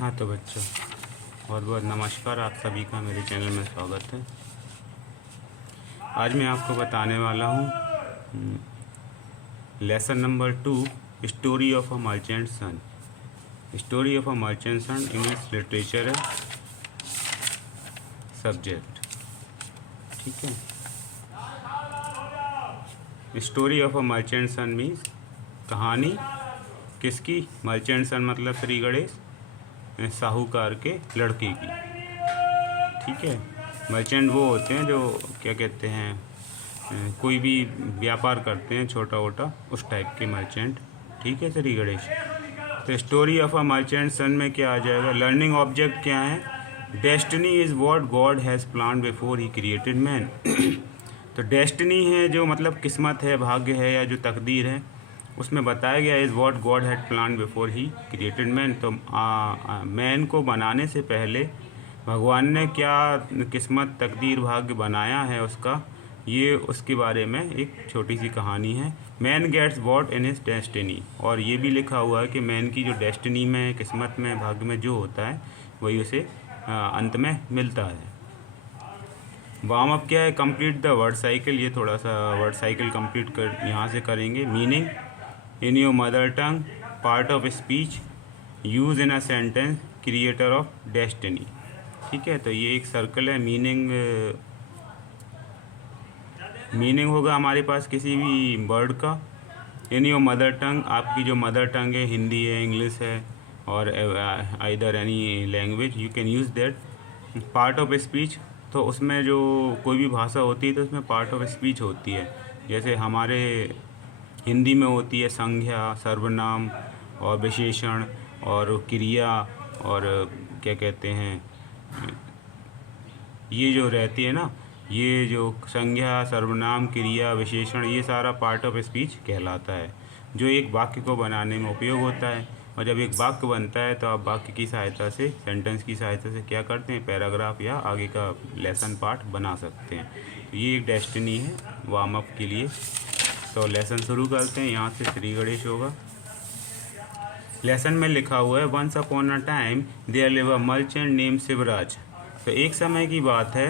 हाँ तो बच्चों, बहुत बहुत नमस्कार। आप सभी का मेरे चैनल में स्वागत है। आज मैं आपको बताने वाला हूँ lesson number 2, story of a merchant son. Story of a merchant son English literature है सब्जेक्ट। ठीक है। Story of a merchant son means कहानी किसकी? मर्चेंट सन मतलब श्री गणेश, साहूकार के लड़के की। ठीक है। मर्चेंट वो होते हैं जो क्या कहते हैं, कोई भी व्यापार करते हैं छोटा मोटा, उस टाइप के मर्चेंट। ठीक है श्री गणेश। तो स्टोरी ऑफ अ मर्चेंट सन में क्या आ जाएगा? लर्निंग ऑब्जेक्ट क्या है? Destiny is what God has plan before he created man. तो डेस्टिनी है जो मतलब किस्मत है, भाग्य है, या जो तकदीर है, उसमें बताया गया is what God had plan before he created man. तो मैन को बनाने से पहले भगवान ने क्या किस्मत, तकदीर, भाग्य बनाया है उसका, ये उसके बारे में एक छोटी सी कहानी है। Man gets what in his destiny. और ये भी लिखा हुआ है कि मैन की जो डेस्टिनी में, किस्मत में, भाग्य में जो होता है वही उसे अंत में मिलता है। वार्म अप क्या है? Complete the word cycle. ये थोड़ा सा वर्ड साइकिल कंप्लीट कर यहाँ से करेंगे। Meaning in your mother tongue, part of speech, use in a sentence, creator of destiny. ठीक है। तो ये एक सर्कल है। मीनिंग होगा हमारे पास किसी भी वर्ड का। इन योर मदर टंग, आपकी जो मदर टंग है, हिंदी है, इंग्लिश है, और either any language you can use that. Part of speech, तो उसमें जो कोई भी भाषा होती है तो उसमें पार्ट ऑफ स्पीच होती है। जैसे हमारे हिंदी में होती है संज्ञा, सर्वनाम और विशेषण और क्रिया, और क्या कहते हैं, ये जो रहती है ना, ये जो संज्ञा, सर्वनाम, क्रिया, विशेषण, ये सारा पार्ट ऑफ स्पीच कहलाता है, जो एक वाक्य को बनाने में उपयोग होता है। और जब एक वाक्य बनता है तो आप वाक्य की सहायता से, सेंटेंस की सहायता से क्या करते हैं? पैराग्राफ या आगे का लेसन पार्ट बना सकते हैं। तो ये एक डेस्टिनी है वार्म अप के लिए। तो लेसन शुरू करते हैं। यहाँ से श्री गणेश होगा। लेसन में लिखा हुआ है, once upon a time there live a merchant name Shivraj. तो एक समय की बात है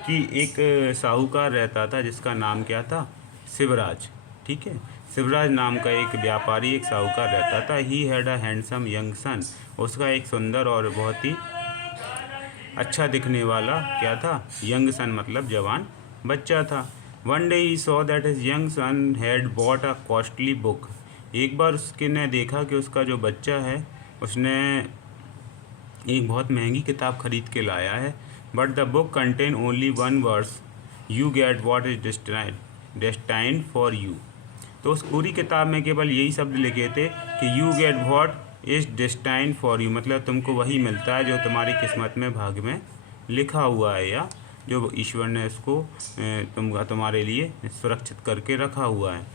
कि एक साहूकार रहता था जिसका नाम क्या था? शिवराज। ठीक है। शिवराज नाम का एक व्यापारी, एक साहूकार रहता था। He had a handsome young son. उसका एक सुंदर और बहुत ही अच्छा दिखने वाला क्या था? यंग सन मतलब जवान बच्चा था। One day he saw that his young son had bought a costly book. एक बार उसके ने देखा कि उसका जो बच्चा है उसने एक बहुत महंगी किताब खरीद के लाया है। But the book contain only one verse, you get what is destined for you. तो उस पूरी किताब में केवल यही शब्द लिखे थे कि you get what is destined for you, मतलब तुमको वही मिलता है जो तुम्हारी किस्मत में, भाग्य में लिखा हुआ है, या जो ईश्वर ने उसको तुम्हारे लिए सुरक्षित करके रखा हुआ है।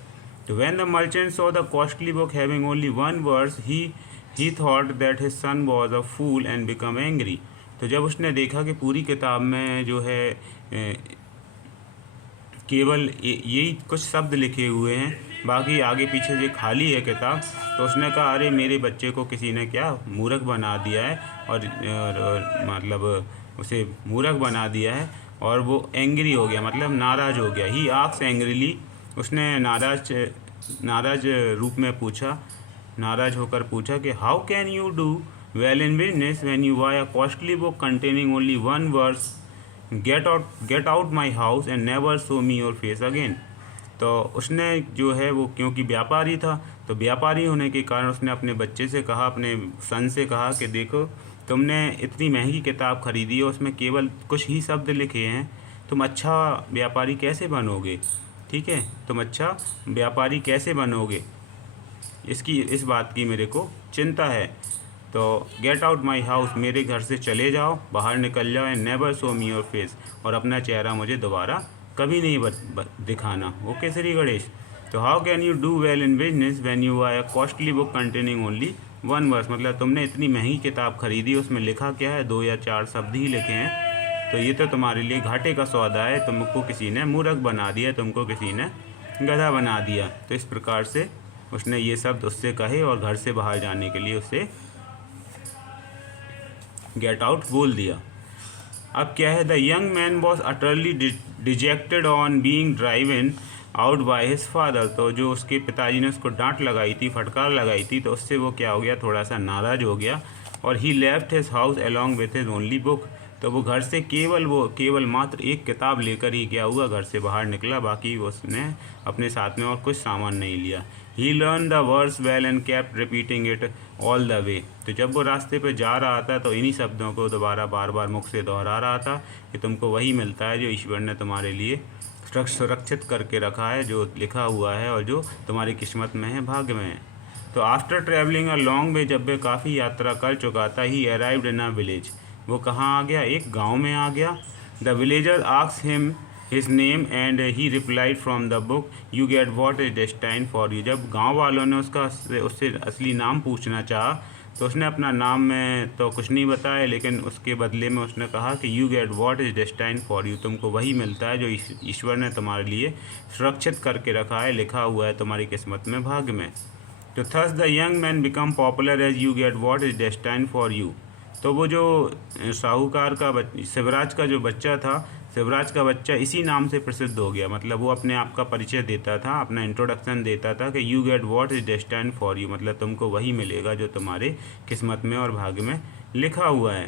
तो when the merchant saw the costly book having only one verse, he thought that his son was a fool and become angry. तो जब उसने देखा कि पूरी किताब में जो है केवल यही कुछ शब्द लिखे हुए हैं, बाकी आगे पीछे जो खाली है किताब, तो उसने कहा अरे मेरे बच्चे को किसी ने क्या मूर्ख बना दिया है, और मतलब उसे मूर्ख बना दिया है, और वो एंग्री हो गया, मतलब नाराज़ हो गया। ही आस्क्ड एंग्रीली, उसने नाराज रूप में पूछा, नाराज होकर पूछा कि how can you do well in business when you buy a costly book containing only one verse, get out my house and never show me your face again. तो उसने जो है वो, क्योंकि व्यापारी था, तो व्यापारी होने के कारण उसने अपने बच्चे से कहा, अपने सन से कहा कि देखो तुमने इतनी महंगी किताब खरीदी है, उसमें केवल कुछ ही शब्द लिखे हैं, तुम अच्छा व्यापारी कैसे बनोगे? ठीक है, तुम अच्छा व्यापारी कैसे बनोगे? इस बात की मेरे को चिंता है। तो गेट आउट माई हाउस, मेरे घर से चले जाओ, बाहर निकल जाओ, and never show me your face, और अपना चेहरा मुझे दोबारा कभी नहीं दिखाना। ओके श्री गणेश। तो how can you do well in business when you are a costly book containing only one verse, मतलब तुमने इतनी महंगी किताब खरीदी, उसमें लिखा क्या है? 2 या 4 शब्द ही लिखे हैं, तो ये तो तुम्हारे लिए घाटे का सौदा है, तुमको किसी ने मूर्ख बना दिया, तुमको किसी ने गधा बना दिया। तो इस प्रकार से उसने ये शब्द उससे कहे और घर से बाहर जाने के लिए उससे गेट आउट बोल दिया। अब क्या है, the young man was utterly dejected on being driven out by his father. तो जो उसके पिताजी ने उसको डांट लगाई थी, फटकार लगाई थी, तो उससे वो क्या हो गया, थोड़ा सा नाराज़ हो गया। और he left his house along with his only book. तो वो घर से केवल मात्र एक किताब लेकर ही क्या हुआ, घर से बाहर निकला, बाकी उसने अपने साथ में और कुछ सामान नहीं लिया। He learn the words well and kept repeating it all the way. तो जब वो रास्ते पे जा रहा था तो इन्हीं शब्दों को दोबारा बार बार मुख से दोहरा रहा था कि तुमको वही मिलता है जो ईश्वर ने तुम्हारे लिए सुरक्षित करके रखा है, जो लिखा हुआ है और जो तुम्हारी किस्मत में है, भाग्य में है। तो after travelling a long way, जब वे काफ़ी यात्रा कर चुका था, ही अराइव्ड इन अ विलेज। वो कहाँ आ गया, एक गांव में आ गया। The villager asked him his name and he replied from the book, you get what is destined for you. जब गांव वालों ने उससे असली नाम पूछना चाहा तो उसने अपना नाम में तो कुछ नहीं बताया, लेकिन उसके बदले में उसने कहा कि you get what is destined for you. तुमको वही मिलता है जो ईश्वर ने तुम्हारे लिए सुरक्षित करके रखा है, लिखा हुआ है तुम्हारी किस्मत में, भाग्य में। तो thus the young man become popular as you get what is destined for you. तो वो जो साहूकार का शिवराज का जो बच्चा था, शिवराज का बच्चा इसी नाम से प्रसिद्ध हो गया। मतलब वो अपने आप का परिचय देता था, अपना इंट्रोडक्शन देता था कि you get what is destined for you, मतलब तुमको वही मिलेगा जो तुम्हारे किस्मत में और भाग्य में लिखा हुआ है।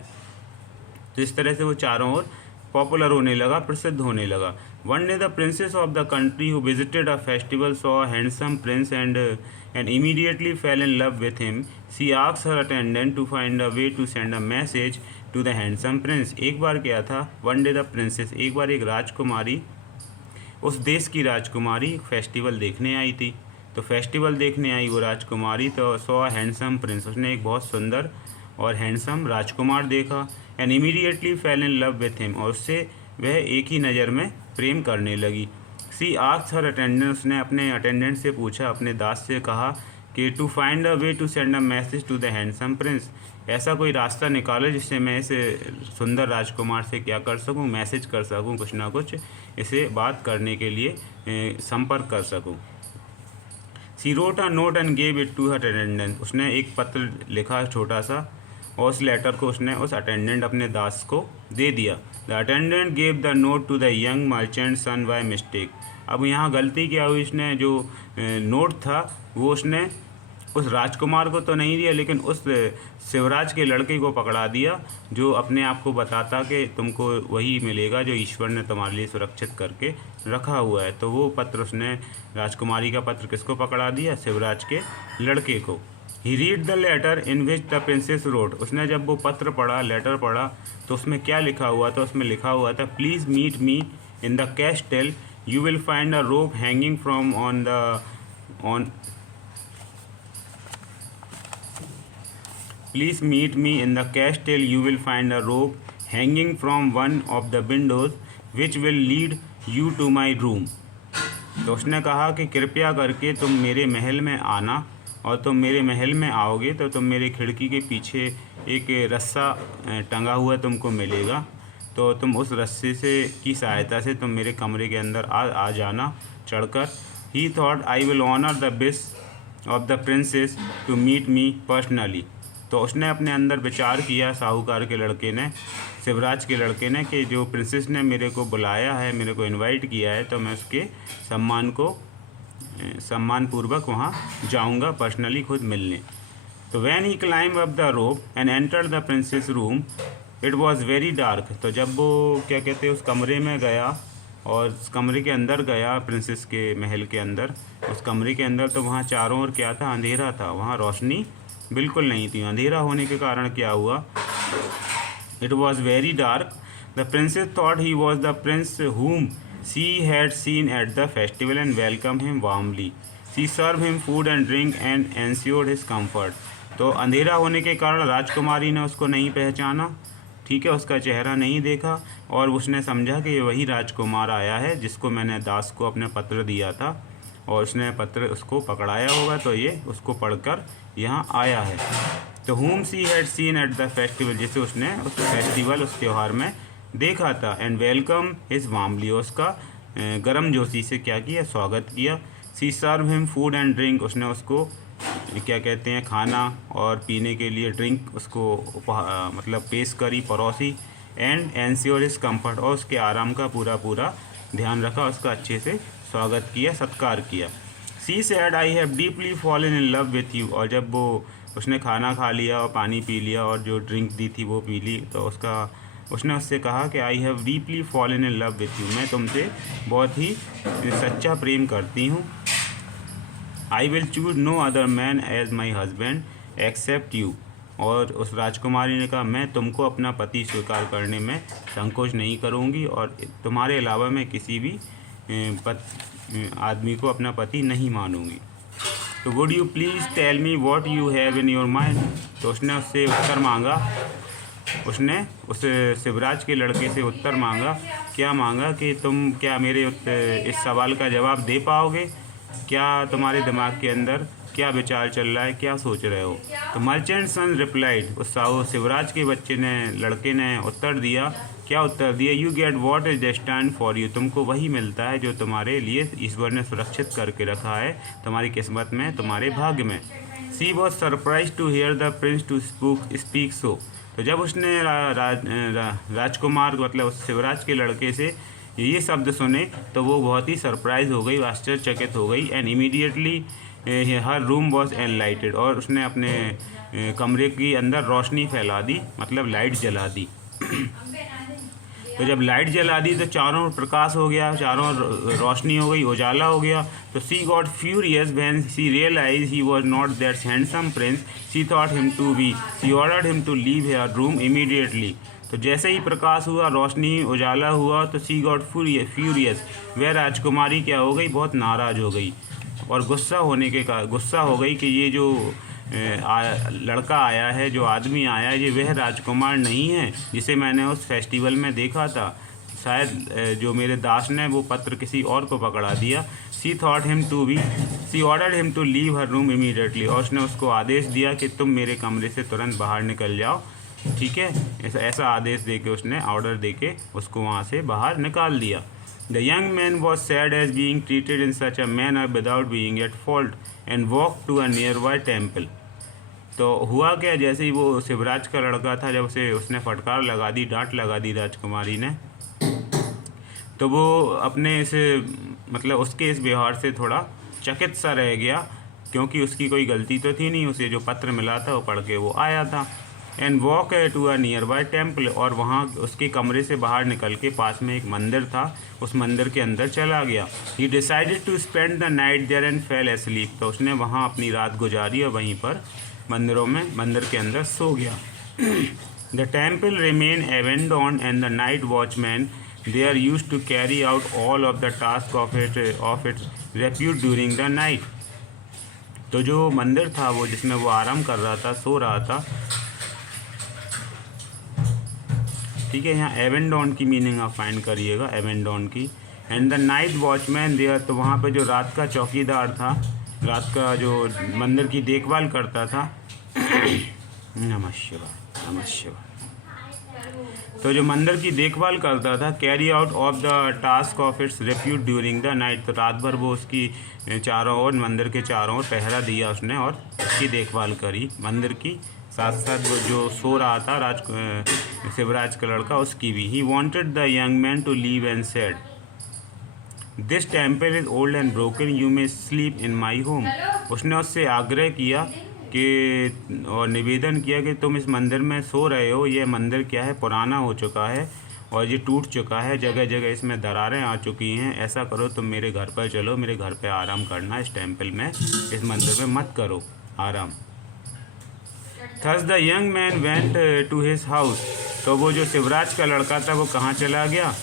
तो इस तरह से वो चारों ओर पॉपुलर होने लगा, प्रसिद्ध होने लगा। One day the princess of the country who visited a festival saw handsome Prince and immediately fell in love with him. She asked her attendant to find a way to send a message to the handsome prince. एक बार क्या था, one day the princess, एक बार एक राजकुमारी, उस देश की राजकुमारी festival देखने आई थी। तो फेस्टिवल देखने आई वो राजकुमारी, तो सॉ हैंडसम प्रिंस, उसने एक बहुत सुंदर और हैंडसम राजकुमार देखा। And immediately fail in love with him, और उससे वह एक ही नज़र में प्रेम करने लगी। सी आस्क्ड हर अटेंडेंट, उसने अपने अटेंडेंट से पूछा, अपने दास से कहा कि to find a way to send a message to the handsome prince, ऐसा कोई रास्ता निकालो जिससे मैं इस सुंदर राजकुमार से क्या कर सकूं, मैसेज कर सकूं, कुछ ना कुछ इसे बात करने के लिए संपर्क कर सकूं। She wrote a note and gave it to her attendant, उसने एक पत्र लिखा छोटा सा, और उस लेटर को उसने उस अटेंडेंट अपने दास को दे दिया। The attendant gave the note to the young merchant son by mistake. अब यहाँ गलती क्या हुई, इसने जो नोट था वो उसने उस राजकुमार को तो नहीं दिया, लेकिन उस शिवराज के लड़के को पकड़ा दिया, जो अपने आप को बताता कि तुमको वही मिलेगा जो ईश्वर ने तुम्हारे लिए सुरक्षित करके रखा हुआ है। तो वो पत्र, उसने राजकुमारी का पत्र किसको पकड़ा दिया, शिवराज के लड़के को। He read the letter in which the princess wrote, उसने जब वो पत्र पढ़ा, लेटर पढ़ा, तो उसमें क्या लिखा हुआ था, उसमें लिखा हुआ था, please meet me in the castle, you will find a rope hanging from please meet me in the castle, you will find a rope hanging from one of the windows which will lead you to my room। तो उसने कहा कि कृपया करके तुम मेरे महल में आना, और तुम मेरे महल में आओगे तो तुम मेरे खिड़की के पीछे एक रस्सा टंगा हुआ तुमको मिलेगा, तो तुम उस रस्से से की सहायता से तुम मेरे कमरे के अंदर आ जाना चढ़कर। He thought I will honour the wish of the princess to meet me personally. तो उसने अपने अंदर विचार किया, साहूकार के लड़के ने, शिवराज के लड़के ने, कि जो प्रिंसेस ने मेरे को बुलाया है, मेरे को इनवाइट किया है, तो मैं उसके सम्मानपूर्वक वहाँ जाऊँगा पर्सनली, खुद मिलने। तो when he climb up the rope and enter the princess room, it was very dark. तो जब वो क्या कहते हैं उस कमरे में गया और उस कमरे के अंदर गया, प्रिंसेस के महल के अंदर, उस कमरे के अंदर, तो वहाँ चारों ओर क्या था, अंधेरा था, वहाँ रोशनी बिल्कुल नहीं थी। अंधेरा होने के कारण क्या हुआ, it was very dark. The princess thought he was the Prince whom she had seen at the festival and welcomed him warmly. She served him food and drink and ensured his comfort. तो अंधेरा होने के कारण राजकुमारी ने उसको नहीं पहचाना, ठीक है, उसका चेहरा नहीं देखा, और उसने समझा कि ये वही राजकुमार आया है जिसको मैंने दास को अपने पत्र दिया था, और उसने पत्र उसको पकड़ाया होगा, तो ये उसको पढ़कर यहाँ आया है। तो whom she had seen at the festival, जिसे उसने उस फेस्टिवल, उस त्यौहार में देखा था। एंड वेलकम हिज वार्मली, उसका गर्म जोशी से क्या किया, स्वागत किया। She serve him food and drink, उसने उसको क्या कहते हैं, खाना और पीने के लिए ड्रिंक उसको मतलब पेश करी, परोसी। एंड एंश्योर इस कम्फर्ट, और उसके आराम का पूरा ध्यान रखा, उसका अच्छे से स्वागत किया, सत्कार किया। She said I have deeply fallen in love with you, और जब वो उसने खाना खा लिया और पानी पी लिया और जो ड्रिंक दी थी वो पी ली, तो उसने उससे कहा कि I have deeply fallen in love with you, मैं तुमसे बहुत ही सच्चा प्रेम करती हूँ। I will choose no other man as my husband except you, और उस राजकुमारी ने कहा मैं तुमको अपना पति स्वीकार करने में संकोच नहीं करूँगी, और तुम्हारे अलावा मैं किसी भी आदमी को अपना पति नहीं मानूंगी। तो would you please tell me what you have in your mind. तो उसने उससे उत्तर मांगा, उसने उस शिवराज के लड़के से उत्तर मांगा। क्या मांगा कि तुम क्या मेरे इस सवाल का जवाब दे पाओगे, क्या तुम्हारे दिमाग के अंदर क्या विचार चल रहा है, क्या सोच रहे हो। तो मर्चेंट सन रिप्लाइड, उस शिवराज के लड़के ने उत्तर दिया। क्या उत्तर दिया, you get what is destined for you, तुमको वही मिलता है जो तुम्हारे लिए ईश्वर ने सुरक्षित करके रखा है, तुम्हारी किस्मत में, तुम्हारे भाग्य में। She was surprise to hear the prince to speak so. तो जब उसने राजकुमार मतलब उस शिवराज के लड़के से ये शब्द सुने तो वो बहुत ही सरप्राइज हो गई, आश्चर्यचकित हो गई। And immediately her room was एनलाइटेड, और उसने अपने कमरे के अंदर रोशनी फैला दी, मतलब लाइट जला दी। तो जब लाइट जला दी तो चारों प्रकाश हो गया, चारों रोशनी हो गई, उजाला हो गया। तो she got furious when she realise he was not that handsome prince she thought him to be, she ordered him to leave her room immediately. तो जैसे ही प्रकाश हुआ, रोशनी उजाला हुआ, तो सी गॉट फ्यूरियस, वह राजकुमारी क्या हो गई, बहुत नाराज़ हो गई, और गुस्सा हो गई कि ये जो लड़का आया है, जो आदमी आया है, ये वह राजकुमार नहीं है जिसे मैंने उस फेस्टिवल में देखा था। शायद जो मेरे दास ने वो पत्र किसी और को पकड़ा दिया। She ordered him to leave her room immediately, और उसने उसको आदेश दिया कि तुम मेरे कमरे से तुरंत बाहर निकल जाओ। ठीक है, ऐसा आदेश देके उसने ऑर्डर देके उसको वहाँ से बाहर निकाल दिया। The young man was sad as being treated in such a manner without being at fault and walk to a nearby temple. तो हुआ क्या, जैसे ही वो शिवराज का लड़का था, जब उसने फटकार लगा दी, डांट लगा दी राजकुमारी ने, तो वो अपने मतलब उसके इस व्यवहार से थोड़ा चकित सा रह गया, क्योंकि उसकी कोई गलती तो थी नहीं, उसे जो पत्र मिला था वो पढ़ के वो आया था। And walk to a nearby temple, और वहाँ उसके कमरे से बाहर निकल के पास में एक मंदिर था, उस मंदिर के अंदर चला गया। He decided to spend the night there and fell asleep, तो उसने वहाँ अपनी रात गुजारी और वहीं पर मंदिर के अंदर सो गया। The temple remain abandoned and the night watchman there used to carry out all of the task of its repute during the night. तो जो मंदिर था वो, जिसमें वो आराम कर रहा था, सो रहा था, ठीक है, यहाँ एबेंडोन की मीनिंग आप फाइंड करिएगा, एबेंडोन की। And the night watchman there, तो वहाँ पे जो रात का चौकीदार था, रात का जो मंदिर की देखभाल करता था, नमः शिवाय, नमः शिवाय, तो जो मंदिर की देखभाल करता था, carry out of the task of its repute during the night, तो रात भर वो उसकी चारों ओर, मंदिर के चारों ओर पहरा दिया उसने और उसकी देखभाल करी मंदिर की, साथ साथ वो जो सो रहा था शिवराज का लड़का, उसकी भी। He wanted the young man to leave and said, this temple is old and broken, you may sleep in my home. उसने उससे आग्रह किया कि, और निवेदन किया कि तुम इस मंदिर में सो रहे हो, यह मंदिर क्या है, पुराना हो चुका है और ये टूट चुका है, जगह जगह इसमें दरारें आ चुकी हैं। ऐसा करो, तुम मेरे घर पर चलो, मेरे घर पे आराम करना, इस टेम्पल में, इस मंदिर में मत करो आराम। Thus the young man went to his house, तो वो जो शिवराज का लड़का था वो कहाँ चला गया,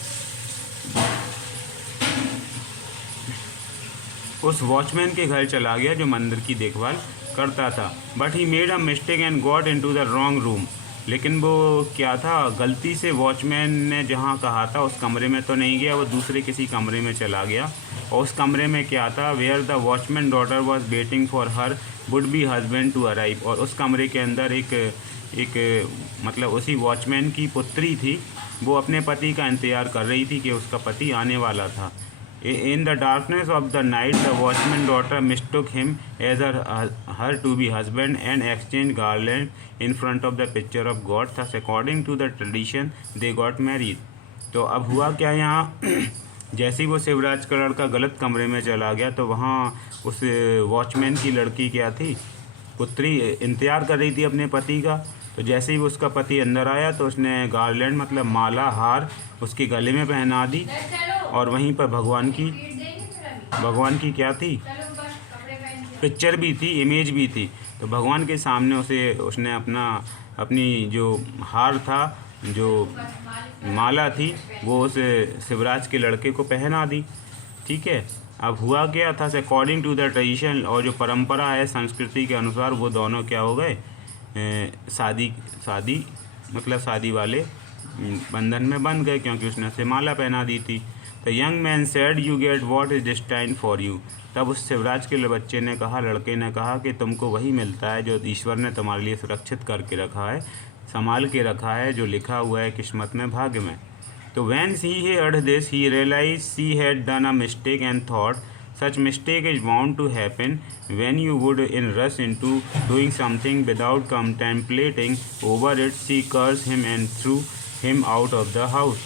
उस वॉचमैन के घर चला गया जो मंदिर की देखभाल करता था। But he made a mistake and got into the wrong room, लेकिन वो क्या था, गलती से वॉचमैन ने जहाँ कहा था उस कमरे में तो नहीं गया, वो दूसरे किसी कमरे में चला गया। और उस कमरे में क्या था, where the watchman daughter was waiting for her would be husband to arrive, और उस कमरे के अंदर एक मतलब उसी वॉचमैन की पुत्री थी, वो अपने पति का इंतज़ार कर रही थी कि उसका पति आने वाला था। In the darkness of the night, the watchman's daughter mistook him as her to-be husband and exchanged garland in front of the picture of God. Thus, according to the tradition, they got married. तो अब हुआ क्या यहाँ जैसे ही वो शिवराज का लड़का गलत कमरे में चला गया तो वहाँ उस वॉचमैन की लड़की क्या थी, पुत्री इंतज़ार कर रही थी अपने पति का। तो जैसे ही उसका पति अंदर आया तो उसने गार्लैंड मतलब माला हार उसके गले में पहना दी और वहीं पर भगवान की क्या थी, पिक्चर भी थी, इमेज भी थी। तो भगवान के सामने उसने अपनी जो हार था, जो माला थी, वो उस शिवराज के लड़के को पहना दी। ठीक है। अब हुआ क्या था, अकॉर्डिंग टू द ट्रेडिशन, और जो परंपरा है संस्कृति के अनुसार, वो दोनों क्या हो गए, शादी वाले बंधन में बंध गए, क्योंकि उसने उसे माला पहना दी थी। The young man said you get what is destined for you. तब उस शिवराज के बच्चे ने कहा, लड़के ने कहा कि तुमको वही मिलता है जो ईश्वर ने तुम्हारे लिए सुरक्षित करके रखा है, संभाल के रखा है, जो लिखा हुआ है किस्मत में, भाग्य में। तो when he heard this, he realized she had done a mistake and thought, such mistake is bound to happen when you would in rush into doing something without contemplating over it. She cursed him and threw him out of the house.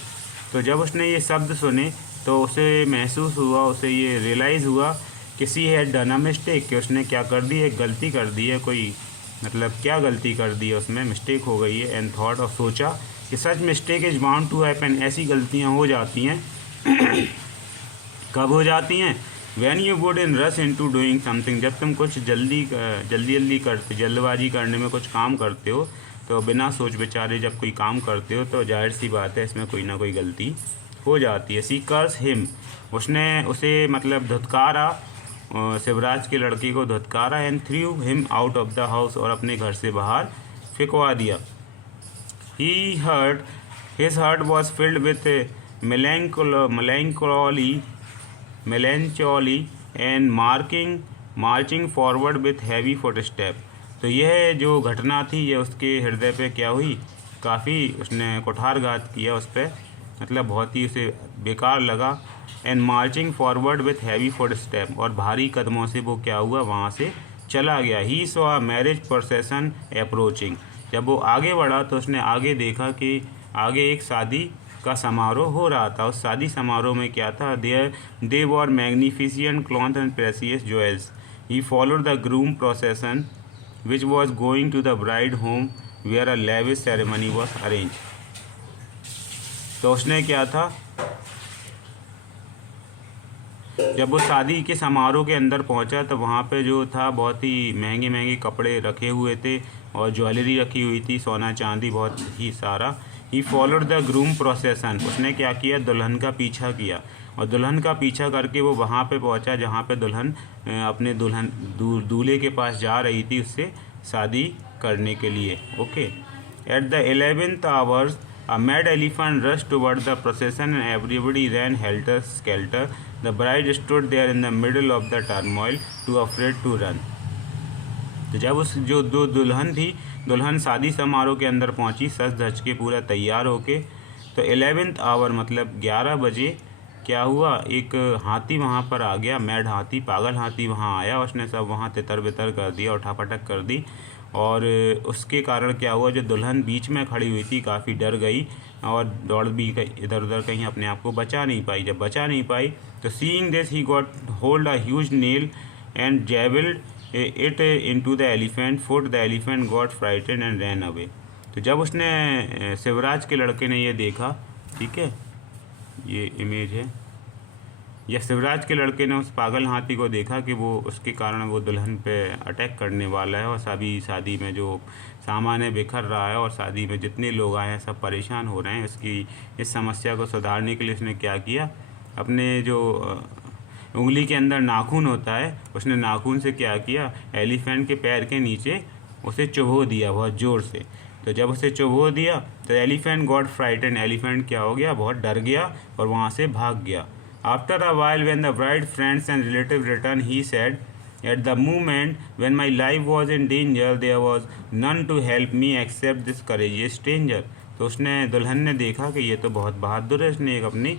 तो जब उसने ये शब्द सुने तो उसे महसूस हुआ, उसे ये रियलाइज़ हुआ कि she had done a mistake, कि उसने क्या कर दी, एक गलती कर दी है, कोई मतलब क्या गलती कर दी है, उसमें मिस्टेक हो गई है। एंड थॉट, और सोचा कि such mistake is bound to happen, ऐसी गलतियाँ हो जाती हैं। कब हो जाती हैं? When you would in rush in to doing something, जब तुम कुछ जल्दबाजी करने में कुछ काम करते हो, तो बिना सोच विचारे जब कोई काम करते हो तो जाहिर सी बात है इसमें कोई ना कोई गलती हो जाती है। सी कर्स हिम, उसने उसे मतलब धुतकारा, शिवराज के लड़के को धुतकारा। And threw him out of the house, और अपने घर से बाहर फेंकवा दिया। His heart was filled with melancholy and marching forward with heavy footstep। तो यह जो घटना थी ये उसके हृदय पे क्या हुई, काफ़ी उसने कुठारघात किया उस पर, मतलब बहुत ही उसे बेकार लगा। And marching forward with heavy footstep, और भारी कदमों से वो क्या हुआ, वहाँ से चला गया। He saw a marriage प्रोसेसन approaching, जब वो आगे बढ़ा तो उसने आगे देखा कि आगे एक शादी का समारोह हो रहा था। उस शादी समारोह में क्या था, they were magnificent cloth and precious jewels. He followed the groom procession which was going to the bride home where a lavish ceremony was arranged। तो उसने क्या था, जब वो शादी के समारोह के अंदर पहुंचा तो वहाँ पे जो था बहुत ही महंगे महंगे कपड़े रखे हुए थे और ज्वेलरी रखी हुई थी, सोना चांदी बहुत ही सारा। ही फॉलोड द ग्रूम प्रोसेसन, उसने क्या किया, दुल्हन का पीछा किया, और दुल्हन का पीछा करके वो वहाँ पे पहुँचा जहाँ पे दुल्हन अपने दूल्हे के पास जा रही थी उससे शादी करने के लिए। Okay. At the 11th hour a mad elephant rushed toward the procession and everybody ran helter skelter। The bride stood there in the middle of the turmoil, too afraid to run। तो जब उस जो दो दुल्हन थी, दुल्हन शादी समारोह के अंदर पहुंची सज धज के पूरा तैयार होके, तो 11th hour मतलब 11 बजे क्या हुआ, एक हाथी वहाँ पर आ गया, मैड हाथी, पागल हाथी वहाँ आया, उसने सब वहाँ तितर बितर कर दिया, उठापटक कर दी। और उसके कारण क्या हुआ, जो दुल्हन बीच में खड़ी हुई थी काफ़ी डर गई और दौड़ भी इधर उधर, कहीं अपने आप को बचा नहीं पाई। जब बचा नहीं पाई तो seeing this he got hold a huge nail and javelled it into the elephant foot. The elephant got frightened and ran away. तो जब उसने शिवराज के लड़के ने ये देखा, ठीक है, ये इमेज है, यह शिवराज के लड़के ने उस पागल हाथी को देखा कि वो उसके कारण वो दुल्हन पे अटैक करने वाला है, और शादी में जो सामान है बिखर रहा है, और शादी में जितने लोग आए हैं सब परेशान हो रहे हैं। इस समस्या को सुधारने के लिए उसने क्या किया, अपने जो उंगली के अंदर नाखून होता है, उसने नाखून से क्या किया, एलिफेंट के पैर के नीचे उसे चुभो दिया बहुत ज़ोर से। तो जब उसे चुभो दिया तो एलिफेंट गॉट फ्राइटेंड, एलिफेंट क्या हो गया, बहुत डर गया और वहाँ से भाग गया। After a while, when the bride's friends and relatives returned, he said, "At the moment when my life was in danger, there was none to help me except this courageous stranger." तो उसने दुल्हन ने देखा कि ये तो बहुत बहादुर है, इसने एक अपनी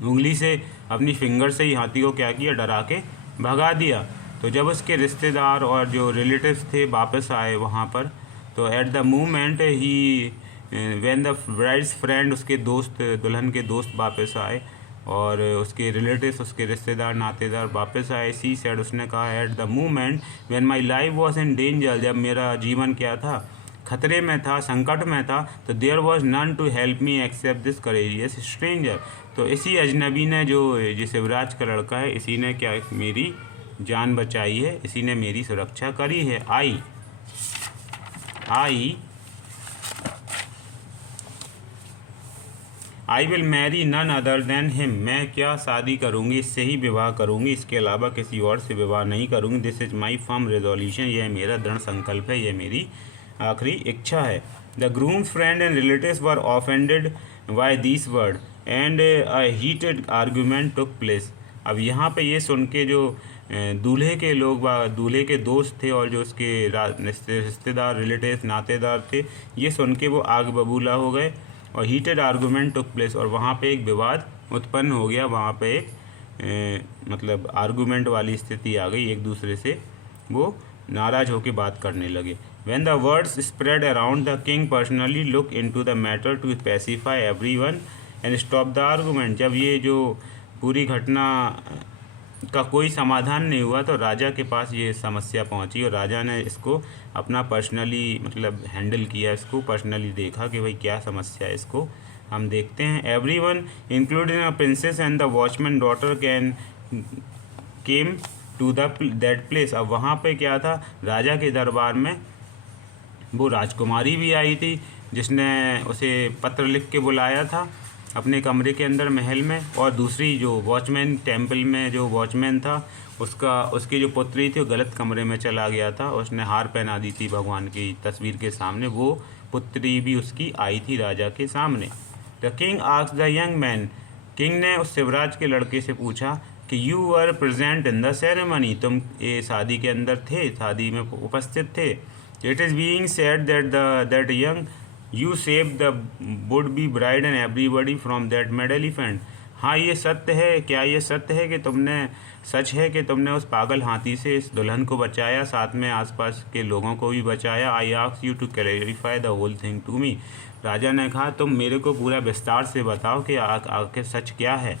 उंगली से, अपनी फिंगर से ही हाथी को क्या किया, डरा के भगा दिया। तो जब उसके रिश्तेदार और जो रिलेटिव्स थे वापस आए वहाँ पर, तो at the moment he when the brides friend, उसके दोस्त, दुल्हन के दोस्त वापस आए और उसके रिलेटिव्स, उसके रिश्तेदार नातेदार वापस आए, सी सेड, उसने कहा, at the moment when my life was in danger, जब मेरा जीवन क्या था, खतरे में था, संकट में था, तो there was none to help me except this courageous stranger. तो इसी अजनबी ने, जो शिवराज का लड़का है, इसी ने क्या मेरी जान बचाई है, इसी ने मेरी सुरक्षा करी है। I will marry none other than him, मैं क्या शादी करूँगी, इससे ही विवाह करूँगी, इसके अलावा किसी और से विवाह नहीं करूँगी। This is my firm resolution, यह मेरा दृढ़ संकल्प है, यह मेरी आखिरी इच्छा है। The grooms friend and relatives were offended by this word and a heated argument took place. अब यहाँ पे ये सुन के जो दूल्हे के लोग, दूल्हे के दोस्त थे और जो उसके रिश्तेदार, रिलेटिव्स, नातेदार थे, ये सुन के वो आग बबूला हो गए और हीटेड आर्गूमेंट टुक प्लेस, और वहाँ पे एक विवाद उत्पन्न हो गया। वहाँ पे एक मतलब आर्गूमेंट वाली स्थिति आ गई, एक दूसरे से वो नाराज होकर बात करने लगे। When the words spread around, the king personally looked into the matter to pacify everyone and stop the argument। जब ये जो पूरी घटना का कोई समाधान नहीं हुआ, तो राजा के पास ये समस्या पहुंची और राजा ने इसको अपना पर्सनली मतलब हैंडल किया, इसको पर्सनली देखा कि भाई क्या समस्या है, इसको हम देखते हैं। Everyone including a princess and the watchman daughter came to that place. अब वहाँ पे क्या था, राजा के दरबार में वो राजकुमारी भी आई थी, जिसने उसे पत्र लिख के बुलाया था अपने कमरे के अंदर महल में, और दूसरी जो वॉचमैन, टेम्पल में जो वॉचमैन था, उसकी जो पुत्री थी वो गलत कमरे में चला गया था, उसने हार पहना दी थी भगवान की तस्वीर के सामने, वो पुत्री भी उसकी आई थी राजा के सामने। The king asked the young man, king ने उस शिवराज के लड़के से पूछा कि you were present in the ceremony, तुम ये शादी के अंदर थे, शादी में उपस्थित थे। It is being said that young you saved the would be bride and everybody from that mad elephant। हाँ, ये सत्य है, क्या ये सत्य है कि सच है कि तुमने उस पागल हाथी से इस दुल्हन को बचाया, साथ में आसपास के लोगों को भी बचाया। I ask you to clarify the whole thing to me. राजा ने कहा, तुम मेरे को पूरा विस्तार से बताओ कि आखिर सच क्या है।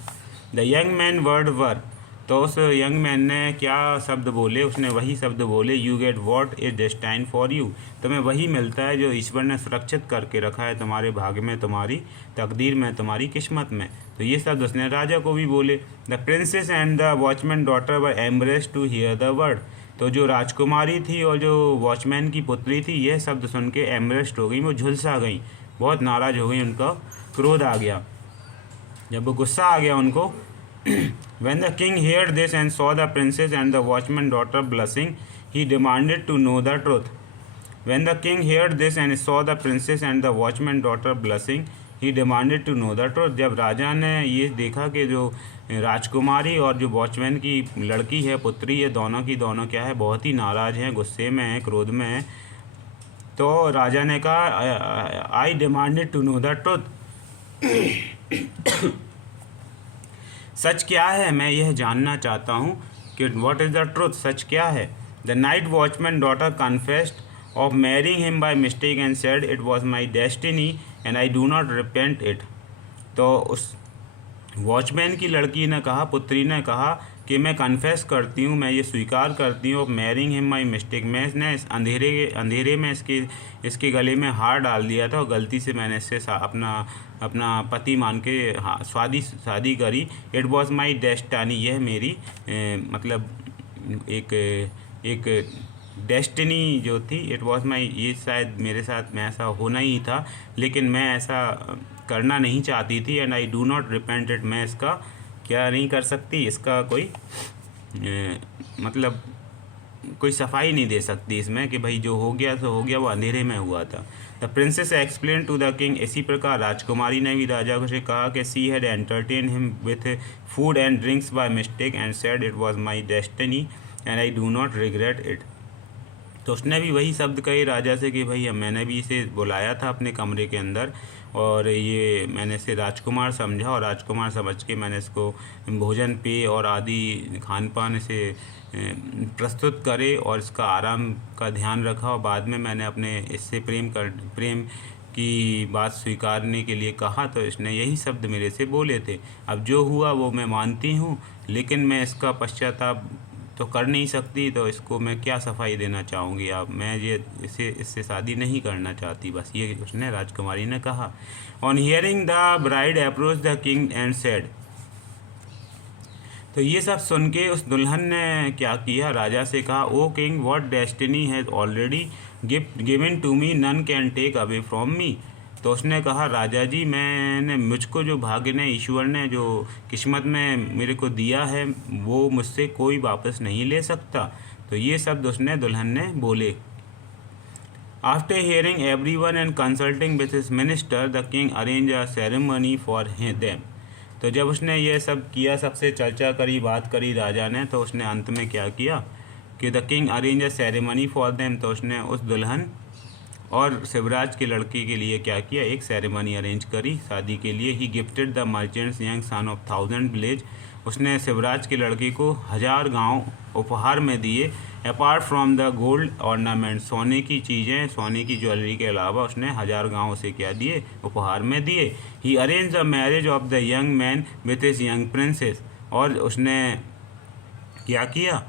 द यंग मैन वर्ड वर, तो उस यंग मैन ने क्या शब्द बोले, उसने वही शब्द बोले, you get what is destined for you, तुम्हें वही मिलता है जो ईश्वर ने सुरक्षित करके रखा है तुम्हारे भाग्य में, तुम्हारी तकदीर में, तुम्हारी किस्मत में। तो ये शब्द उसने राजा को भी बोले। The princess and the watchman daughter were embrace to hear the word, तो जो राजकुमारी थी और जो वॉचमैन की पुत्री थी, यह शब्द सुन के एम्ब्रेस्ड हो गई, वो झुलसा गई, बहुत नाराज़ हो गई, उनका क्रोध आ गया, जब वो गुस्सा आ गया उनको। When the king heard this and saw the princess and the watchman daughter blushing, he demanded to know the truth. When the king heard this and saw the princess and the watchman daughter blushing, he demanded to know the truth। जब राजा ने ये देखा कि जो राजकुमारी और जो watchman की लड़की है, पुत्री है, दोनों की दोनों क्या है, बहुत ही नाराज़ हैं, गुस्से में हैं, क्रोध में हैं, तो राजा ने कहा, I demanded to know the truth, सच क्या है, मैं यह जानना चाहता हूँ कि व्हाट इज़ द ट्रुथ, सच क्या है। The night watchman daughter confessed of marrying him by mistake and said it was my destiny and I do not repent it. तो उस वॉचमैन की लड़की ने कहा, पुत्री ने कहा कि मैं कन्फेस करती हूँ, मैं ये स्वीकार करती हूँ, मैरिंग हिम माई मिस्टेक, मैं इसने इस अंधेरे में इसके गले में हार डाल दिया था और गलती से मैंने इससे अपना पति मान के शादी करी। इट वॉज माई डेस्टिनी, यह मेरी मतलब एक डेस्टिनी जो थी, इट वॉज माई, ये शायद मेरे साथ में ऐसा होना ही था, लेकिन मैं ऐसा करना नहीं चाहती थी। And I do not repent it, मैं इसका क्या नहीं कर सकती, इसका कोई मतलब कोई सफाई नहीं दे सकती इसमें कि भाई जो हो गया तो हो गया, वो अंधेरे में हुआ था। The princess explain to the king, इसी प्रकार राजकुमारी ने भी राजा को से कहा कि she had entertain him with food and drinks bye mistake and said it was my destiny and I do not regret it. तो उसने भी वही शब्द कहे राजा से कि भाई मैंने भी इसे बुलाया था अपने कमरे के अंदर और ये मैंने इसे राजकुमार समझा और राजकुमार समझ के मैंने इसको भोजन पेय और आदि खान पान इसे प्रस्तुत करे और इसका आराम का ध्यान रखा। और बाद में मैंने अपने इससे प्रेम की बात स्वीकारने के लिए कहा तो इसने यही शब्द मेरे से बोले थे। अब जो हुआ वो मैं मानती हूँ, लेकिन मैं इसका पश्चाताप तो कर नहीं सकती, तो इसको मैं क्या सफाई देना चाहूँगी आप, मैं ये इससे शादी नहीं करना चाहती, बस ये उसने राजकुमारी ने कहा। On hearing the bride approach the king and said, तो ये सब सुन के उस दुल्हन ने क्या किया, राजा से कहा, O king what destiny has already given to me none can take away from me. तो उसने कहा, राजा जी मैंने मुझको जो भाग्य ने, ईश्वर ने जो किस्मत में मेरे को दिया है वो मुझसे कोई वापस नहीं ले सकता। तो ये शब्द उसने दुल्हन ने बोले। After hearing everyone and consulting with his minister the king arrange a ceremony for them. तो जब उसने ये सब किया, सबसे चर्चा करी, बात करी राजा ने, तो उसने अंत में क्या किया कि the king arrange a ceremony for them, तो उसने उस दुल्हन और शिवराज के लड़के के लिए क्या किया, एक सेरेमनी अरेंज करी शादी के लिए। He gifted the merchant's young son of 1000 village, उसने शिवराज के लड़के को 1000 गांव उपहार में दिए। Apart from the gold ornament, सोने की चीज़ें, सोने की ज्वेलरी के अलावा उसने 1000 गांव से क्या दिए, उपहार में दिए। He arrange the marriage of the young man with his young princess, और उसने क्या किया,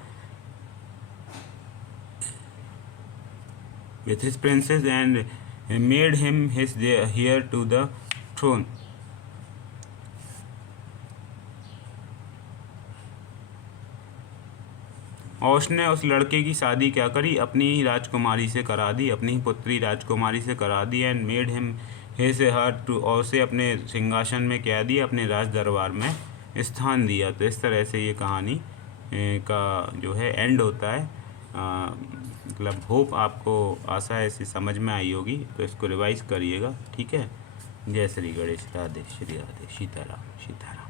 with his princess and made him his heir to the throne। और उसने उस लड़के की शादी क्या करी, अपनी ही राजकुमारी से करा दी, अपनी ही पुत्री राजकुमारी से करा दी। And made him his heir too, और उसे अपने सिंहासन में क्या दिया, अपने राज दरबार में स्थान दिया। तो इस तरह से ये कहानी का जो है एंड होता है। मतलब होप आपको आशा है इसे समझ में आई होगी, तो इसको रिवाइज करिएगा, ठीक है। जय श्री गणेश, राधे श्री राधे, सीताराम सीताराम।